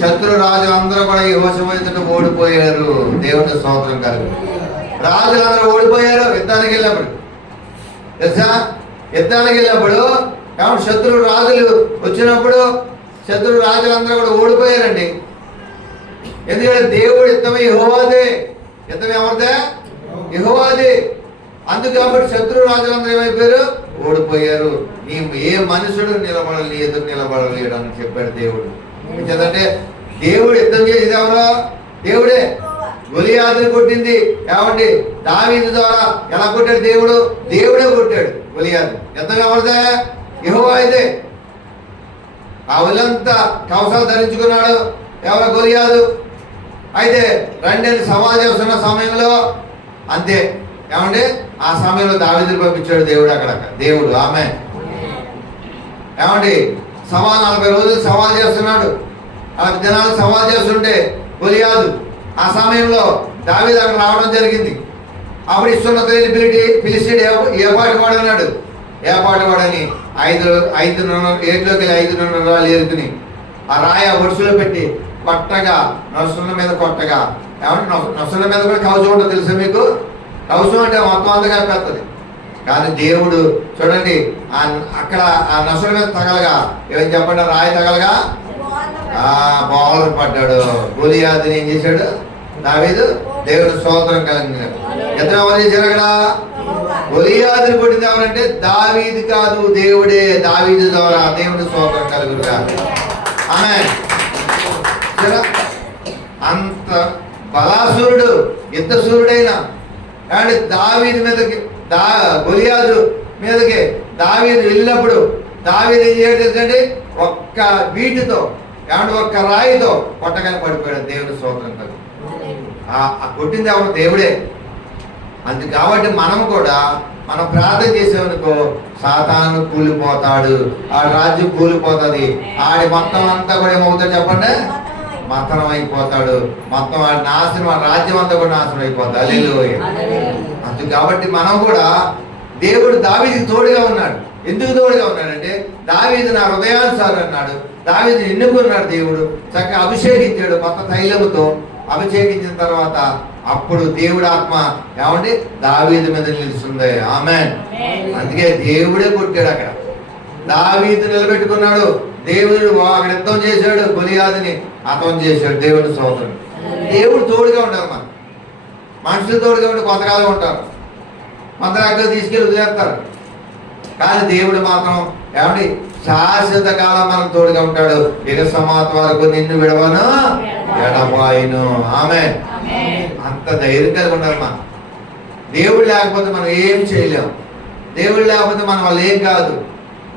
శత్రు రాజులందరూ కూడా యెహోషువ ఎదుట ఓడిపోయారు. దేవుని స్తోత్రం కలుగు. రాజులందరూ ఓడిపోయారు యుద్ధానికి వెళ్ళినప్పుడు. తెలుసా, యుద్ధానికి వెళ్ళినప్పుడు కాబట్టి శత్రు రాజులు వచ్చినప్పుడు శత్రు రాజులందరూ కూడా ఓడిపోయారండి. ఎందుకంటే దేవుడు యుద్ధం యెహోవాదే. యుద్ధం ఎవరిదే? యెహోవాదే. అందుకు కాబట్టి శత్రు రాజులందరూ ఏమైపోయారు? ఓడిపోయారు. నీ ఏ మనుషుడు నిలబడలే, ఎదురు నిలబడలేడు అని చెప్పాడు దేవుడు. ఎందుకంటే దేవుడు యుద్ధం చేసేది ఎవరో? దేవుడే. గొలియాతుని కొట్టింది ఏమండి? దావీదు ద్వారా. ఎలా కొట్టాడు దేవుడు? దేవుడే కొట్టాడు గొలియాతు. యుద్ధం ఎవరిదే? యెహోవా అయితే. ఆ ఒళ్ళంతా కవసాలు ధరించుకున్నాడు ఎవరో? గొలియాతు. అయితే రెండేళ్ళు సవాల్ చేస్తున్న సమయంలో అంతే ఏమండి, ఆ సమయంలో దావీదుని పంపించాడు దేవుడు అక్కడ. దేవుడు ఆమె ఏమండి 40 రోజులు సవాల్ చేస్తున్నాడు. ఆ దినాలు సవాల్ చేస్తుంటే గొలియాతు ఆ సమయంలో దావీదు అక్కడ రావడం జరిగింది. అప్పుడు ఇస్తున్న పిలిచిడు ఏపాటి వాడన్నాడు. ఏపాటి వాడని 5 రాళ్ళు ఏరుకుని ఆ రాయ ఒడుసులో పెట్టి కొట్టగా, నొసల మీద కొట్టగా. ఏమంటే నొసల మీద కూడా కవచం ఉంటుంది తెలుసా మీకు? కవచం అంటే మొత్తం అంతగా పెడుతుంది. కానీ దేవుడు చూడండి అక్కడ ఆ నొసల మీద తగలగా ఏమని చెప్పండి, రాయి తగలగా బావులు పడ్డాడు. గొలియాతుని ఏం చేశాడు దావీదు? దేవుడు స్తోత్రం కలిగినాడు. ఎంత ఎవరు చేశారు అక్కడ? గొలియాతుని కొట్టింది ఎవరంటే దావీదు కాదు, దేవుడే. దావీదు ద్వారా దేవుడు స్తోత్రం కలుగుగా. ఆమేన్. అంత బలాసురుడు, యుద్ధసూరుడైన కానీ దావీదు మీదకి గొలియాతు మీదకి దావీదు వెళ్ళినప్పుడు దావీదు ఏం చేయడండి? ఒక్క వీటితో ఏమంటే ఒక్క రాయితో కొట్టగానే పడిపోయాడు. దేవుని స్తోత్రం కలిగి. ఆ కొట్టింది ఎవరు? దేవుడే. అందుకు కాబట్టి మనం కూడా మనం ప్రార్థన చేసేవనుకో సాతాను కూలిపోతాడు, ఆ రాజ్యం కూలిపోతుంది. ఆడి మొత్తం అంతా కూడా ఏమవుతాడు చెప్పండి? మతనం అయిపోతాడు. మొత్తం ఆడి నాశనం, ఆ రాజ్యం అంతా కూడా నాశనం అయిపోతుంది. హల్లెలూయా. అందుకు కాబట్టి మనం కూడా దేవుడు దావీదుకి తోడుగా ఉన్నాడు. ఎందుకు తోడుగా ఉన్నాడంటే దావీదు నా హృదయానుసారం అన్నాడు. దావీదుని ఎన్నుకున్నాడు దేవుడు, చక్కగా అభిషేకించాడు. కొత్త తైలముతో అభిషేకించిన తర్వాత అప్పుడు దేవుడు ఆత్మ ఏమంటే దావీదు మీద నిలుస్తుంది. ఆమేన్. అందుకే దేవుడే కొట్టాడు అక్కడ. దావీదు నిలబెట్టుకున్నాడు. దేవుడు అక్కడ యుద్ధం చేశాడు, గొలియాతుని హతం చేశాడు. దేవుని స్తోత్రం. దేవుడు తోడుగా ఉంటారు. మన మనుషులు తోడుగా ఉంటే కొంతకాలం ఉంటారు, కొంతకాలం తీసుకెళ్ళి వదిలేస్తారు. కానీ దేవుడు మాత్రం ఏమండి శాశ్వత కాలం మనం తోడుగా ఉంటాడు. ఇక సమాప్తి వరకు నిన్ను విడవను ఎడబాయును. ఆమేన్. అంత ధైర్యం కలిగి ఉండాలి. మనం దేవుడు లేకపోతే మనం ఏం చేయలేము. దేవుడు లేకపోతే మన వల్ల ఏం కాదు.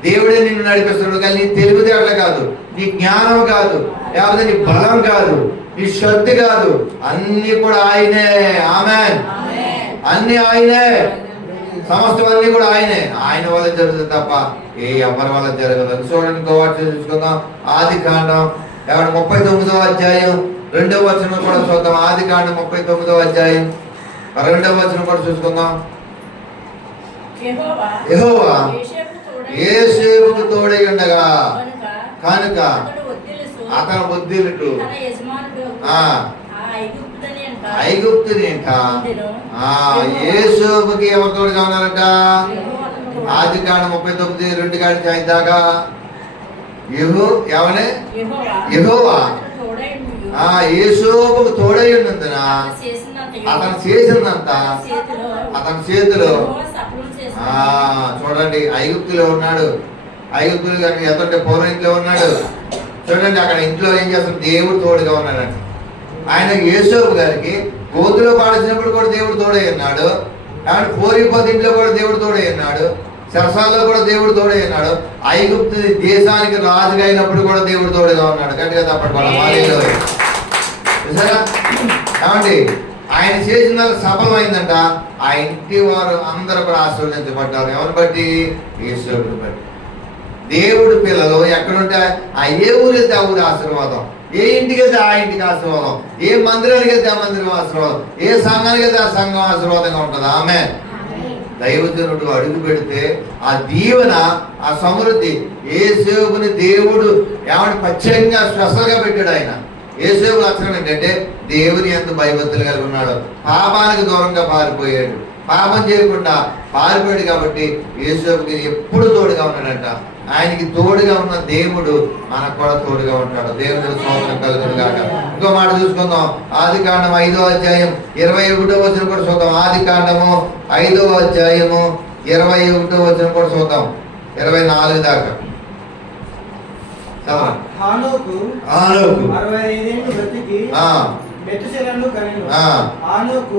దేవుడే నిన్ను నడిపిస్తున్నాడు. కానీ నీ తెలివితేటలు కాదు, నీ జ్ఞానం కాదు, లేకపోతే నీ బలం కాదు, నీ శక్తి కాదు, అన్ని కూడా ఆయనే. ఆమేన్. అన్ని ఆయనే. సమస్తం అన్ని కూడా ఆయనే. ఆయన వల్ల జరుగుతుంది తప్ప ఎవరి వల్ల జరగదు. చూడండి, ఇంకోటి చూసుకుందాం. ఆదికాండం 39వ అధ్యాయం 2వ వచనం కూడా చూద్దాం. ఆదికాండం 39వ అధ్యాయం 2వ వచనం కూడా చూసుకుందాం. యెహోవా యోసేపుకు తోడై ఉండగా కనుక అతను బుద్ధిలుటు ఐగుప్తుని యోసేపుకి ఎవరు తోడుగా ఉన్నారంట? ఆదికాండం 39:2 కాడి దాకా యెహోవా యోసేపుకు తోడై ఉన్నందున అతను చేసిందంత అతని చేతిలో. చూడండి, ఐగుప్తులో ఉన్నాడు. ఐగుప్తులు ఎదుంటే పూర్వం ఇంట్లో ఉన్నాడు. చూడండి, అక్కడ ఇంట్లో ఏం చేస్తాడు? దేవుడు తోడుగా ఉన్నాడండి. ఆయన యోసేపు గారికి గోతులో పాడించినప్పుడు కూడా దేవుడు తోడై ఉన్నాడు. కాబట్టి పోరిపోతే ఇంట్లో కూడా దేవుడు తోడై ఉన్నాడు. సరసాల్లో కూడా దేవుడు తోడై ఉన్నాడు. ఐగుప్తు దేశానికి రాజుగా అయినప్పుడు కూడా దేవుడు తోడుగా ఉన్నాడు. గట్టిగా తప్పటి వాళ్ళ మాలీలో ఏమండి ఆయన చేసిన సఫలమైందంట. ఆ ఇంటి వారు అందరూ కూడా ఆశీర్వదించబడ్డారు. ఎవరిని బట్టి? యేసుని బట్టి. దేవుడు పిల్లలు ఎక్కడుంటే ఏ ఊరు వెళ్తే ఆ ఊరి ఆశీర్వాదం, ఏ ఇంటికి వెళ్తే ఆ ఇంటికి ఆశీర్వాదం, ఏ మందిరానికి వెళ్తే ఆ మందిరం ఆశీర్వాదం, ఏ సంఘానికి వెళ్తే ఆ సంఘం ఆశీర్వాదంగా ఉంటుంది. ఆమేన్. దైవజనుడు అడుగు పెడితే ఆ దీవెన, ఆ సమృద్ధి, యేసేపుని దేవుడు ఏమంటే ప్రత్యేకంగా స్పెషల్గా పెట్టాడు. ఆయన యేసేపు లక్షణం ఏంటంటే దేవుని యందు భయభక్తులు కలిగి ఉన్నాడు, పాపానికి దూరంగా పారిపోయాడు, పాపం చేయకుండా పారిపోయాడు. కాబట్టి యేసేపుకి ఎప్పుడు తోడుగా ఉన్నాడంట. ఆయనకి తోడుగా ఉన్న దేవుడు మనకు కూడా తోడుగా ఉంటాడు. దేవుడు స్తోత్రం కలుగును గాక. ఇంకో మాట చూసుకుందాం. ఆదికాండం 5వ అధ్యాయం 21వ వచనం కూడా చూద్దాం. ఆదికాండము 5వ అధ్యాయము 21వ వచనం కూడా చూద్దాం, 24 దాకా. హానోకు 65 ఏళ్ళు బ్రతికి మెతుషెలను కనెను. హానోకు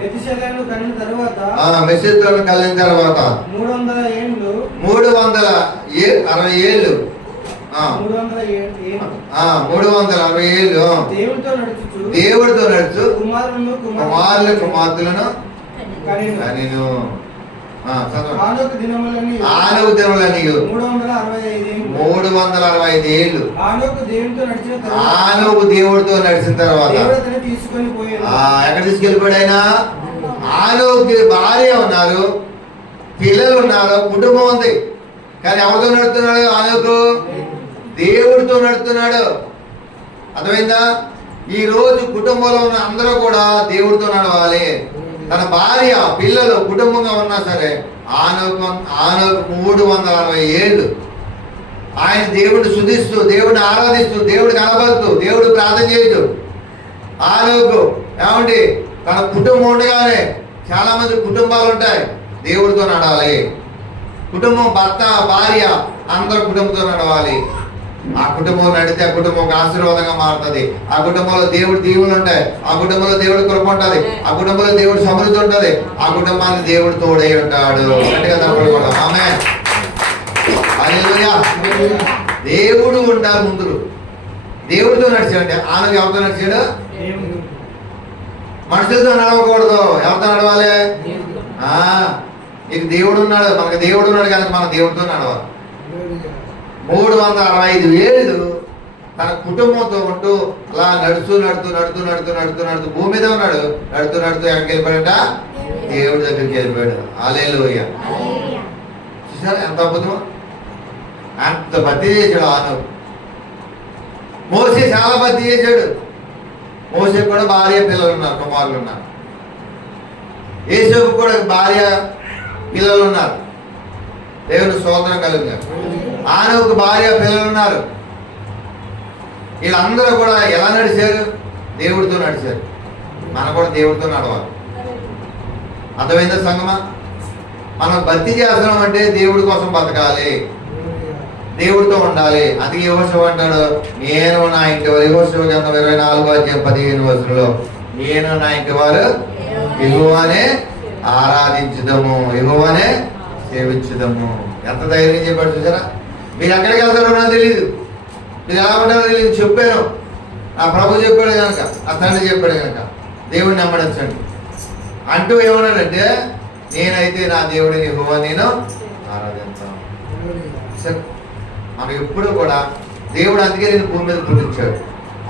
మెతుషెలను కనిన తరువాత 360 ఏళ్ళు 360 ఏళ్ళు దేవుడితో నడుచు కుమారులను కనెను. ఆనోకు దినములని 365 ఏళ్ళు ఆనోకు దేవుడితో నడిచిన తర్వాత ఎక్కడ తీసుకెళ్ళిపోయాడు ఆయన? ఆనోకు భార్య ఉన్నారు, పిల్లలు ఉన్నారు, కుటుంబం ఉంది. కానీ ఎవరితో నడుస్తున్నాడు? ఆనోకు దేవుడితో నడుస్తున్నాడు. అర్థమైందా? ఈ రోజు కుటుంబంలో ఉన్న అందరూ కూడా దేవుడితో నడవాలి. తన భార్య, పిల్లలు, కుటుంబంగా ఉన్నా సరే ఆనోకు 360 ఏళ్ళు ఆయన దేవుడిని శుద్ధిస్తూ, దేవుడిని ఆరాధిస్తూ, దేవుడికి కనబడుతూ, దేవుడు ప్రార్థన చేయొచ్చు. ఆనోకు ఏమండి తన కుటుంబం ఉండగానే, చాలా మంది కుటుంబాలు ఉంటాయి, దేవుడితో నడాలి. కుటుంబం, భర్త, భార్య అందరూ కుటుంబంతో నడవాలి. ఆ కుటుంబం నడితే ఆ కుటుంబం ఒక ఆశీర్వాదంగా మారుతుంది. ఆ కుటుంబంలో దేవుడి దీవులు ఉంటాయి, ఆ కుటుంబంలో దేవుడి కృప ఉంటుంది, ఆ కుటుంబంలో దేవుడి సమృద్ధి ఉంటుంది, ఆ కుటుంబానికి దేవుడు తోడై ఉంటాడు. కూడా ఆమేన్. హల్లెలూయా. దేవుడు ఉండాలి ముందు. దేవుడితో నడిచాడు. ఆనకు ఎవరితో నడిచాడు? మనుషులతో నడవకూడదు. ఎవరితో నడవాలి? నీకు దేవుడు ఉన్నాడు, మనకు దేవుడు ఉన్నాడు కనుక మనం దేవుడితో నడవాలి. 365 ఏళ్ళు తన కుటుంబంతో ఉంటూ అలా నడుస్తూ భూమి మీద ఉన్నాడు. నడుతూ ఎక్కడికి వెళ్ళిపోయాడట? దేవుడి దగ్గరికి వెళ్ళిపోయాడు. హల్లెలూయా. చూసారా ఎంత అద్భుతం! అంత భక్తి చేశాడు ఆనోకు. మోసే చాలా భక్తి చేశాడు. మోసే కూడా భార్య, పిల్లలు ఉన్నారు, కుమారులు ఉన్నారు. యేసేపు కూడా భార్య, పిల్లలు ఉన్నారు. దేవుని స్తోత్రం కలుగుతారు. ఆనోకు భార్య, పిల్లలు ఉన్నారు. వీళ్ళందరూ కూడా ఎలా నడిచారు? దేవుడితో నడిచారు. మనం కూడా దేవుడితో నడవాలి. అర్థమైందా సంగమా? మనం భక్తి చేస్తున్నాం అంటే దేవుడి కోసం బతకాలి, దేవుడితో ఉండాలి. అందుకే యెహోషువ అంటాడు, నేను నా ఇంటి వారు, యెహోషువ గ్రంథం 24వ అధ్యాయం 15వ వచనంలో, నేను నా ఇంటి వారు యెహోవానే ఆరాధించుదాము, యెహోవానే సేవించుదాము. ఎంత ధైర్యం చెప్పాడు చూసారా? మీరు ఎక్కడికి వెళ్తారో నాకు తెలియదు, మీరు ఎలా ఉంటారో తెలియదు. చెప్పాను, నా ప్రభు చెప్పాడు కనుక, నా తండ్రి చెప్పాడు కనుక దేవుడిని నమ్మడించండి అంటూ ఏమన్నాడంటే, నేనైతే నా దేవుడిని యెహోవా నేను ఆరాధించాను. మనం ఎప్పుడు కూడా దేవుడు, అందుకే నేను భూమి మీద పుట్టించాడు,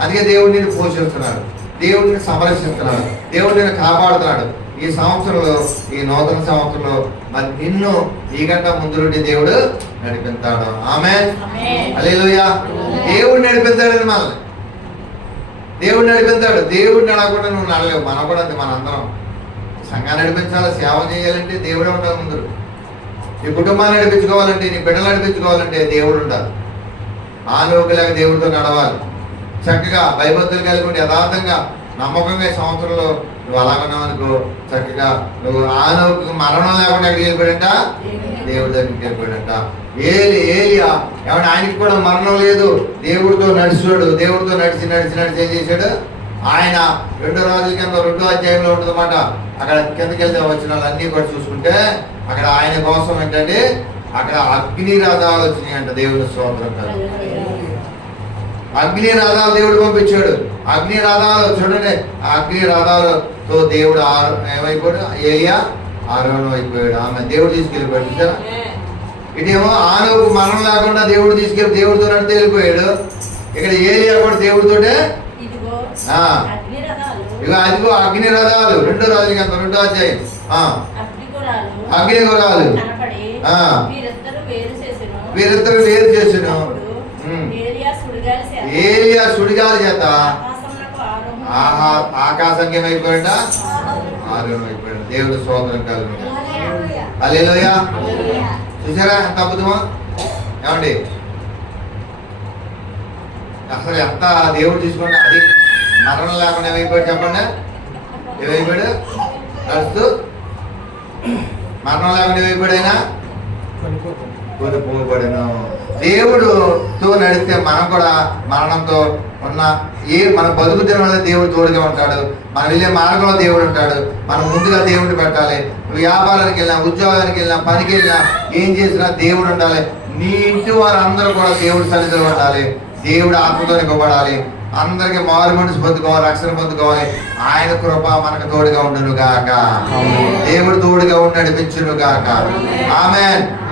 అందుకే దేవుడు నేను పోషిస్తున్నాడు, దేవుడిని సంరక్షిస్తున్నాడు, దేవుడు నేను కాపాడుతున్నాడు. ఈ సంవత్సరంలో, ఈ నూతన సంవత్సరంలో మరి నిన్ను నీకంటే ముందు నుండి దేవుడు నడిపిస్తాడు. ఆమేన్. హల్లెలూయా. దేవుడు నడిపిస్తాడని మనల్ని, దేవుడు నడిపిస్తాడు. దేవుడు నడవకుండా నువ్వు నడలేవు. మనం కూడా అంతే. మనందరం సంఘాన్ని నడిపించాలి, సేవ చేయాలంటే దేవుడే ఉండాలి ముందు. నీ కుటుంబాన్ని నడిపించుకోవాలంటే, నీ బిడ్డలు నడిపించుకోవాలంటే దేవుడు ఉండాలి. ఆలోకలాగా దేవుడితో నడవాలి. చక్కగా భయభక్తులు కలిగి ఉండి యథార్థంగా నమ్మకంగా ఈ సంవత్సరంలో నువ్వు అలాగన్నావు అనుకో, చక్కగా నువ్వు ఆనోకు మరణం లేకుండా ఎక్కడికి వెళ్ళిపోయాడంట? దేవుడి దగ్గరికి వెళ్ళిపోయాడంట. ఏలియా ఏమన్నా ఆయనకి కూడా మరణం లేదు, దేవుడితో నడిచాడు. దేవుడితో నడిచి ఏం చేశాడు? ఆయన 2 రాజుల కింద 2వ అధ్యాయంలో ఉంటుందన్నమాట. అక్కడ కిందకి వెళ్తే వచ్చిన అన్నీ కూడా చూసుకుంటే అక్కడ ఆయన కోసం ఏంటంటే అక్కడ అగ్ని రథాలు వచ్చినాయంట. దేవుని స్తోత్రం. అగ్ని రథాలు దేవుడు పంపించాడు. అగ్ని రథాలు చూడండి, అగ్ని రథాలతో దేవుడు ఏమైపోయాడు? ఏలియా ఆరోహణం అయిపోయాడు. ఆమె దేవుడు తీసుకెళ్ళిపోయాడు. చూసారా? ఇటేమో ఆనోకు మరణం లేకుండా దేవుడు తీసుకెళ్ళి దేవుడితో నడితే వెళ్ళిపోయాడు. ఇక్కడ ఏలియా కూడా దేవుడితోటే. ఇక అదిగో అగ్ని రథాలు 2 రాజుల కింద 2వ అధ్యాయం అగ్ని గుర్రాలు కనపడి ఆ. వీరిద్దరు వేరు చేసెను. అప్పుడు ఏలియా ఏలియా సుడిగాలి చేత ఆకాశమునకు ఆకాశంకి ఏమైపోయాడా? ఆరోహణమైపోయాడు. దేవుడు స్తోత్రం కలుగును. హల్లెలూయా. చూసారా ఎంత అద్భుతమో? ఏమండి అసలు ఎంత దేవుడు తీసుకుంటే అది మరణం లేకుండా ఏమైపోయాడు చెప్పండి? ఏమైపోయాడు? నడుస్తూ మరణం లేకుండా ఏమైపోయాడైనా కొనుక్కోబడిను. దేవుడుతో నడిస్తే మనం కూడా మరణంతో ఉన్న మన బతుకు దినంలో దేవుడు తోడుగా ఉంటాడు. మనం వెళ్ళే మార్గంలో దేవుడు ఉంటాడు. మనం ముందుగా దేవుడిని పెట్టాలి. వ్యాపారానికి వెళ్ళినా, ఉద్యోగానికి వెళ్ళినా, పనికి వెళ్ళినా, ఏం చేసినా దేవుడు ఉండాలి. నీ ఇంటి వారందరూ కూడా దేవుడి సన్నిధిలో ఉండాలి. దేవుడు ఆత్మతో నింపబడాలి. అందరికి మారు మనసు పొందుకోవాలి, రక్షణ పొందుకోవాలి. ఆయన కృప మనకు తోడుగా ఉండును గాక. దేవుడు తోడుగా ఉండి నడిపించును గాక. ఆమేన్.